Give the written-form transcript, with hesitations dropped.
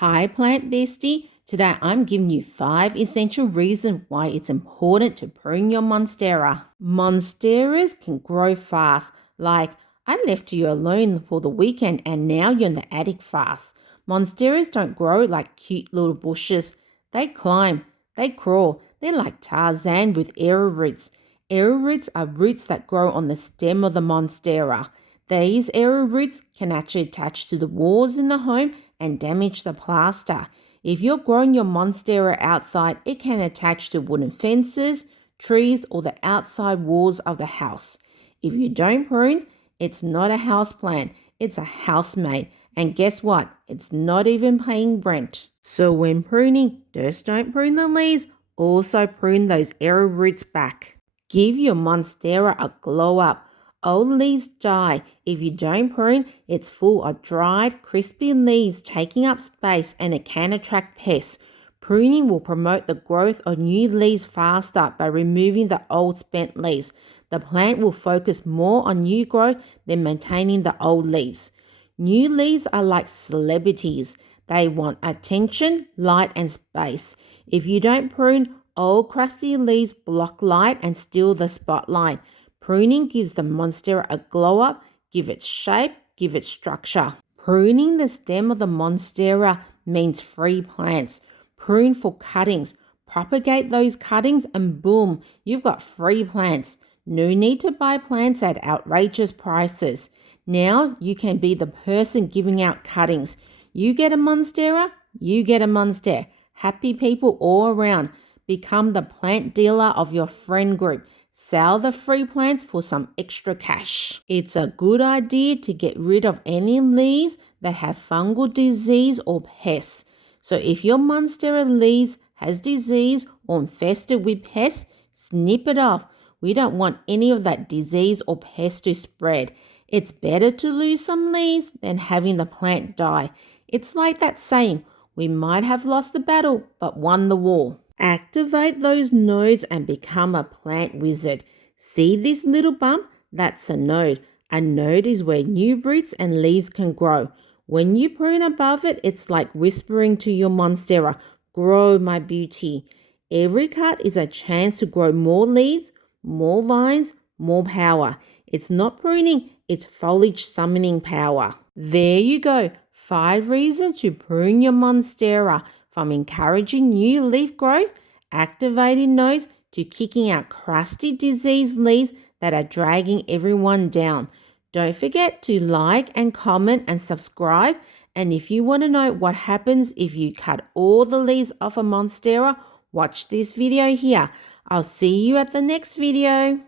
Hi Plant Bestie, today I'm giving you 5 essential reasons why it's important to prune your Monstera. Monsteras can grow fast, like I left you alone for the weekend and now you're in the attic fast. Monsteras don't grow like cute little bushes. They climb, they crawl, they're like Tarzan with arrow roots. Arrow roots are roots that grow on the stem of the Monstera. These arrow roots can actually attach to the walls in the home and damage the plaster. If you're growing your Monstera outside, it can attach to wooden fences, trees, or the outside walls of the house. If you don't prune, it's not a house plant, it's a housemate. And guess what? It's not even paying rent. So when pruning, just don't prune the leaves, also prune those arrow roots back. Give your Monstera a glow up. Old leaves die. If you don't prune, it's full of dried, crispy leaves taking up space and it can attract pests. Pruning will promote the growth of new leaves faster by removing the old spent leaves. The plant will focus more on new growth than maintaining the old leaves. New leaves are like celebrities. They want attention, light, and space. If you don't prune, old crusty leaves block light and steal the spotlight. Pruning gives the Monstera a glow up, give it shape, give it structure. Pruning the stem of the Monstera means free plants. Prune for cuttings. Propagate those cuttings and boom, you've got free plants. No need to buy plants at outrageous prices. Now you can be the person giving out cuttings. You get a Monstera, you get a Monstera. Happy people all around. Become the plant dealer of your friend group. Sell the free plants for some extra cash. It's a good idea to get rid of any leaves that have fungal disease or pests. So if your Monstera leaves has disease or infested with pests, snip it off. We don't want any of that disease or pest to spread. It's better to lose some leaves than having the plant die. It's like that saying, we might have lost the battle but won the war. Activate those nodes and become a plant wizard. See this little bump? That's a node. A node is where new roots and leaves can grow. When you prune above it, it's like whispering to your Monstera, grow my beauty. Every cut is a chance to grow more leaves, more vines, more power. It's not pruning, it's foliage summoning power. There you go, 5 reasons to prune your Monstera. From encouraging new leaf growth, activating nodes, to kicking out crusty diseased leaves that are dragging everyone down. Don't forget to like and comment and subscribe. And if you want to know what happens if you cut all the leaves off a Monstera, watch this video here. I'll see you at the next video.